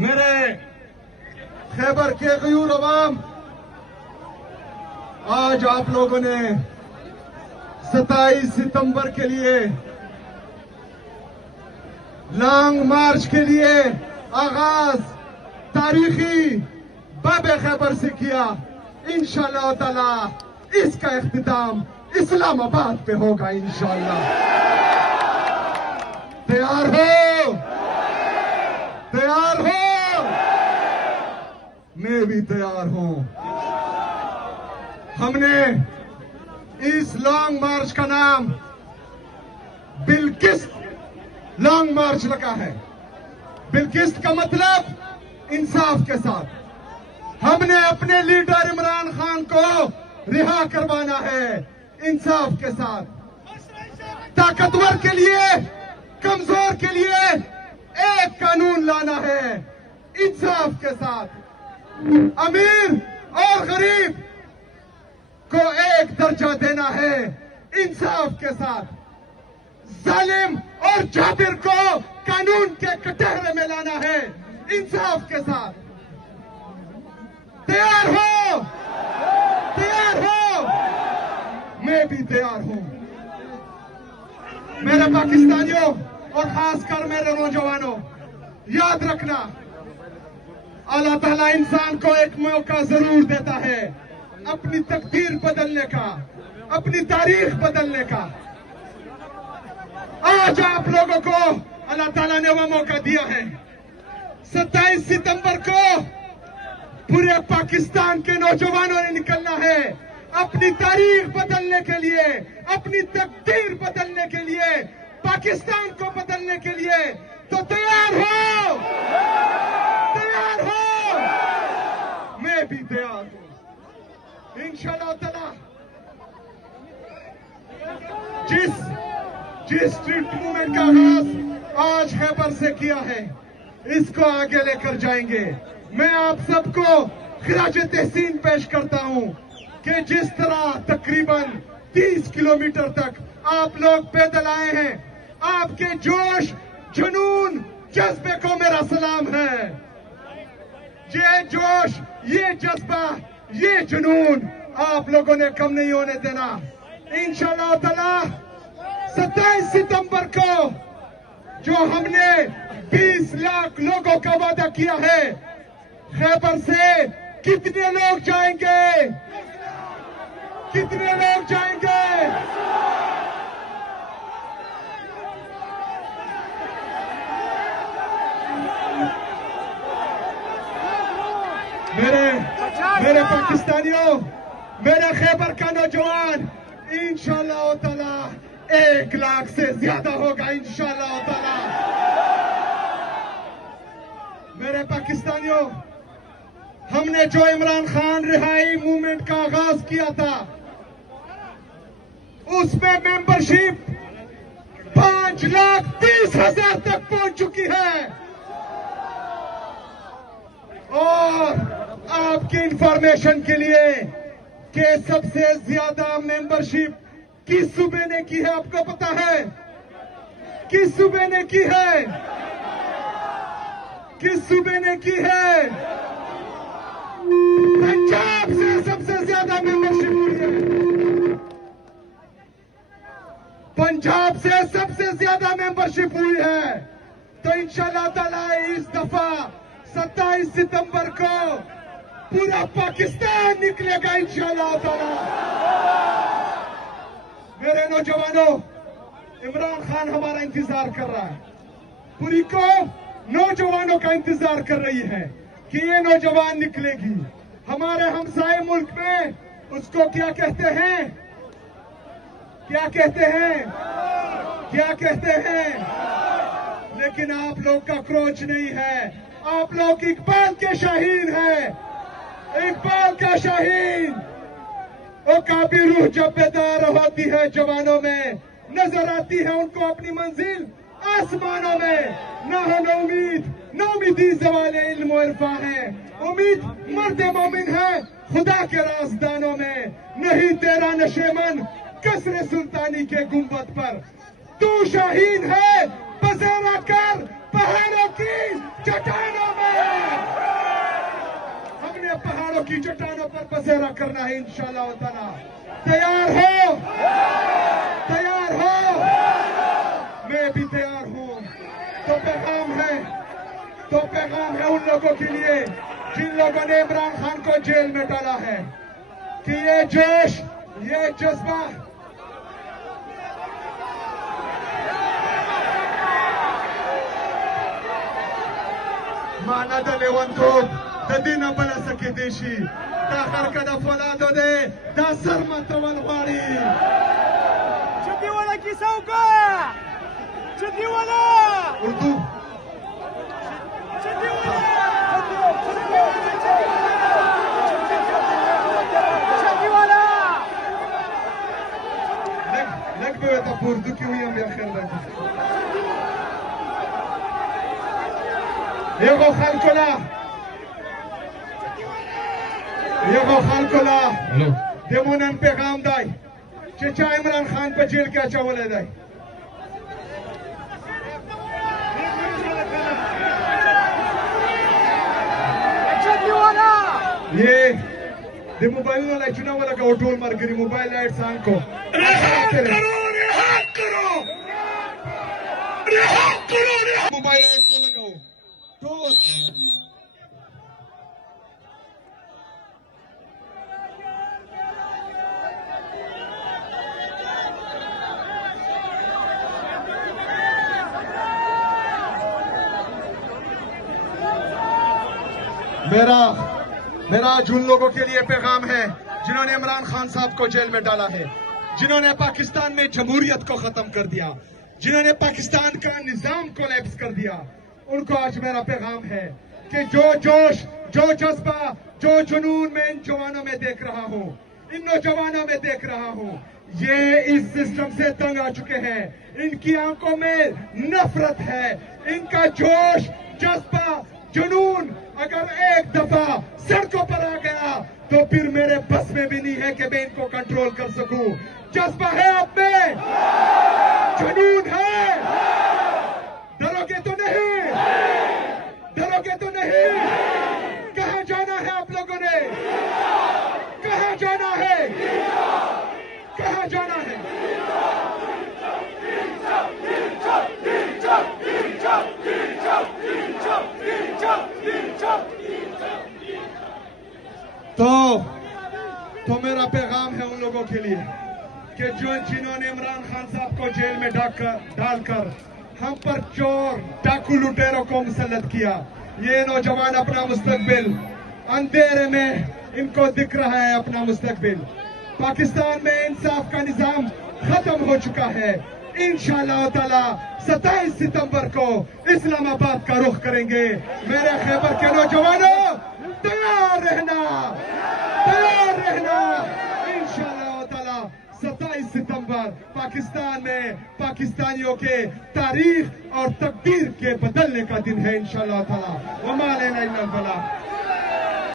मेरे खैबर के गयूर अवाम, आज आप लोगों ने 27 सितंबर के लिए लॉन्ग मार्च के लिए आगाज तारीखी बाबे खैबर से किया। इंशाअल्लाह ताला इसका इख्तिताम इस्लामाबाद पे होगा इंशाअल्लाह। तैयार हो? तैयार हो? मैं भी तैयार हूं। हमने इस लॉन्ग मार्च का नाम बिल्किस्त लॉन्ग मार्च रखा है। बिल्किस्त का मतलब इंसाफ के साथ। हमने अपने लीडर इमरान खान को रिहा करवाना है इंसाफ के साथ। ताकतवर के लिए, कमजोर के लिए एक कानून लाना है इंसाफ के साथ। अमीर और गरीब को एक दर्जा देना है इंसाफ के साथ। जालिम और जाबिर को कानून के कटहरे में लाना है इंसाफ के साथ। तैयार हो? तैयार हो? मैं भी तैयार हूं। मेरे पाकिस्तानियों और खासकर मेरे नौजवानों, याद रखना, अल्लाह ताला इंसान को एक मौका जरूर देता है अपनी तकदीर बदलने का, अपनी तारीख बदलने का। आज आप लोगों को अल्लाह ताला ने वह मौका दिया है। 27 सितंबर को पूरे पाकिस्तान के नौजवानों ने निकलना है अपनी तारीख बदलने के लिए, अपनी तकदीर बदलने के लिए, पाकिस्तान को बदलने के लिए। तो तैयार हो? तैयार हो? मैं भी तैयार हूं इंशाअल्लाह ताला। जिस स्ट्रीट मूवमेंट का आगाज आज खैबर से किया है, इसको आगे लेकर जाएंगे। मैं आप सबको खिराज तहसीन पेश करता हूं कि जिस तरह तकरीबन 30 किलोमीटर तक आप लोग पैदल आए हैं, आपके जोश, जुनून, जज्बे को मेरा सलाम है। ये जोश, ये जज्बा, ये जुनून आप लोगों ने कम नहीं होने देना इंशाअल्लाह ताला। 27 सितंबर को जो हमने 20 लाख लोगों का वादा किया है, खैबर से कितने लोग जाएंगे? कितने लोग जाएंगे? मेरे पाकिस्तानियों, मेरे खैबर का नौजवान, इंशाअल्लाह ताला 1 लाख से ज्यादा होगा इंशाअल्लाह ताला। मेरे पाकिस्तानियों, हमने जो इमरान खान रिहाई मूवमेंट का आगाज किया था, उसमें मेंबरशिप 5,30,000 तक पहुंच चुकी है। और आपकी इंफॉर्मेशन के लिए कि सबसे ज्यादा मेंबरशिप किस सूबे ने की है, आपको पता है? किस सूबे ने की है? किस सूबे ने की है? पंजाब से सबसे ज्यादा मेंबरशिप हुई है। पंजाब से सबसे ज्यादा मेंबरशिप हुई है। तो इंशाअल्लाह ताला इस दफा 27 सितंबर को पूरा पाकिस्तान निकलेगा इंशाअल्लाह ताला। मेरे नौजवानों, इमरान खान हमारा इंतजार कर रहा है। पूरी कौम नौजवानों का इंतजार कर रही है कि ये नौजवान निकलेगी। हमारे हमसाए मुल्क में उसको क्या कहते हैं? क्या कहते हैं? क्या कहते हैं? लेकिन आप लोग का क्रोच नहीं है, आप लोग इकबाल के शाहीन हैं। इकबाल का शाहीन। वो काबी रूह जब बेदार होती है जवानों में, नजर आती है उनको अपनी मंजिल आसमानों में। ना हो न उम्मीद, न उम्मीदी ज़वाले इल्म व इरफा है। उम्मीद मर्द मोमिन है खुदा के राजदानों में। नहीं तेरा नशेमन कसरे सुल्तानी के गुंबद पर। तू शाहीन है बसेरा कर पहाड़ों की चट्टानों में। की चट्टानों पर बसेरा करना है इंशाअल्लाह ताला। तैयार हो? तैयार हो? मैं भी तैयार हूं। तो पैगाम है उन लोगों के लिए जिन लोगों ने इमरान खान को जेल में डाला है कि ये जोश, ये जज्बा माना दलेवंतो दीना बना सके देशी दाखर कदा फौलादो दे दा सर मतवन वाली Chatiwala kisauka! Chatiwala! Urdu Chatiwala! लग पे था उर्दू की हुई हम आखिर में ये वो खालकोला देमोनन पैगाम दाई चचा इमरान खान पर जेल क्या चावल दाई Chatiwala! ये दे मोबाइल नो लाइट चुना वाला का ओटोल मार गिरी मोबाइल लाइट सांग को रिहाक करो मोबाइल लाइट को लगाओ तो मेरा आज उन लोगों के लिए पैगाम है जिन्होंने इमरान खान साहब को जेल में डाला है, जिन्होंने पाकिस्तान में जमहूरियत को खत्म कर दिया, जिन्होंने पाकिस्तान का निजाम कोलैप्स कर दिया। उनको आज मेरा पैगाम है कि जो जोश, जो जज्बा, जो जुनून मैं इन जवानों में देख रहा हूँ, इन नौजवानों में देख रहा हूँ, ये इस सिस्टम से तंग आ चुके हैं। इनकी आंखों में नफरत है। इनका जोश, जज्बा, जुनून अगर एक दफा सड़कों पर आ गया तो फिर मेरे बस में भी नहीं है कि मैं इनको कंट्रोल कर सकूं। जज्बा है आप में, जुनून है, डरोगे तो नहीं, डरोगे तो नहीं। कहां जाना है आप लोगों ने? कहां जाना है? कहां जाना है? तो मेरा पैगाम है उन लोगों के लिए कि जिन्होंने इमरान खान साहब को जेल में डालकर हम पर चोर, डाकू, लुटेरों को मुसल्लत किया। ये नौजवान अपना मुस्तकबिल अंधेरे में इनको दिख रहा है, अपना मुस्तकबिल। पाकिस्तान में इंसाफ का निजाम खत्म हो चुका है। इंशाअल्लाह ताला 27 सितंबर को इस्लामाबाद का रुख करेंगे। मेरे खैबर के नौजवानों तैयार रहना, तैयार रहना। इंशाअल्लाह ताला 27 सितंबर पाकिस्तान में पाकिस्तानियों के तारीख और तकदीर के बदलने का दिन है इंशाअल्लाह ताला। वमा अलैना इल्लल बलाग।